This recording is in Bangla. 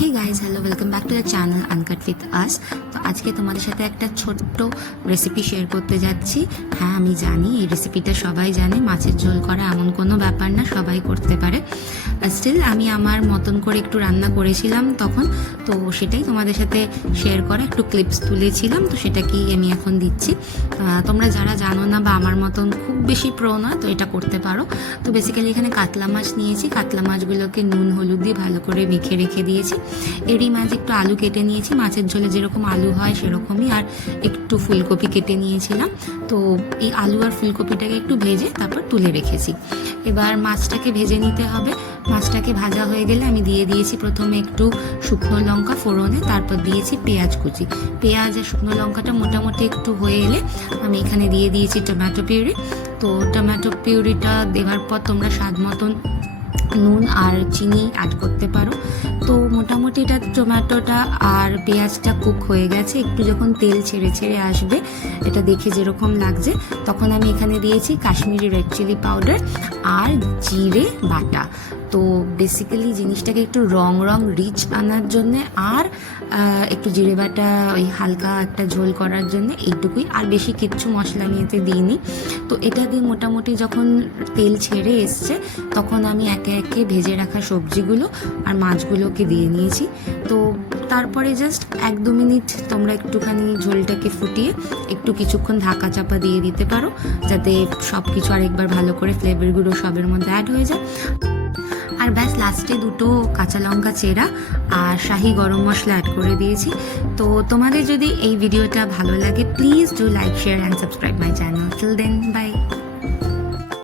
Hey guys, hello, welcome back to the channel uncut with us. তো আজকে তোমাদের সাথে একটা ছোট্ট রেসিপি শেয়ার করতে যাচ্ছি। হ্যাঁ, আমি জানি এই রেসিপিটা সবাই জানে, মাছের ঝোল করা এমন কোনো ব্যাপার না, সবাই করতে পারে। স্টিল আমি আমার মতন করে একটু রান্না করেছিলাম তখন, তো সেটাই তোমাদের সাথে শেয়ার করা, একটু ক্লিপস তুলেছিলাম, তো সেটাকেই আমি এখন দিচ্ছি। তোমরা যারা জানো না বা আমার মতন খুব বেশি প্রো নয়, তো এটা করতে পারো। তো বেসিক্যালি এখানে কাতলা মাছ নিয়েছি, কাতলা মাছগুলোকে নুন হলুদ দিয়ে ভালো করে মেখে রেখে দিয়েছি। এরই মাঝে একটু আলু কেটে নিয়েছি, মাছের ঝোলে যেরকম আলু হয় সেরকমই, আর একটু ফুলকপি কেটে নিয়েছিলাম। তো এই আলু আর ফুলকপিটাকে একটু ভেজে তারপর তুলে রেখেছি। এবার মাছটাকে ভেজে নিতে হবে। মাছটাকে ভাজা হয়ে গেলে আমি দিয়ে দিয়েছি প্রথমে একটু শুকনো লঙ্কা ফোড়নে, তারপর দিয়েছি পেঁয়াজ কুচি। পেঁয়াজ আর শুকনো লঙ্কাটা মোটামুটি একটু হয়ে এলে আমি এখানে দিয়ে দিয়েছি টমেটো পিউরি। তো টমেটো পিউরিটা দেওয়ার পর তোমরা স্বাদ মতন নুন আর চিনি অ্যাড করতে পারো। তো মোটামুটি এটা টমেটোটা আর পেঁয়াজটা কুক হয়ে গেছে, একটু যখন তেল ছেড়ে ছেড়ে আসবে, এটা দেখে যেরকম লাগছে, তখন আমি এখানে দিয়েছি কাশ্মীরি রেড চিলি পাউডার আর জিরে বাটা। তো বেসিক্যালি জিনিসটাকে একটু রং রিচ আনার জন্যে আর একটু জিরে বাটা ওই হালকা একটা ঝোল করার জন্য এইটুকুই, আর বেশি কিচ্ছু মশলা আমি এতে দিইনি। তো এটা দিয়ে মোটামুটি যখন তেল ছেড়ে এসছে, তখন আমি একে একে ভেজে রাখা সবজিগুলো আর মাছগুলোকে দিয়ে নিয়েছি। তো তারপরে জাস্ট 1-2 মিনিট তোমরা একটুখানি ঝোলটাকে ফুটিয়ে একটু কিছুক্ষণ ঢাকা চাপা দিয়ে দিতে পারো, যাতে সব কিছু আরেকবার ভালো করে ফ্লেভারগুলো সবের মধ্যে অ্যাড হয়ে যায়। আর ব্যাস লাস্টে 2টো কাঁচা লঙ্কা চেরা আর শাহি গরম মশলা অ্যাড করে দিয়েছি। তো তোমাদের যদি এই ভিডিওটা ভালো লাগে, please do like, share and subscribe my channel. Till then, by.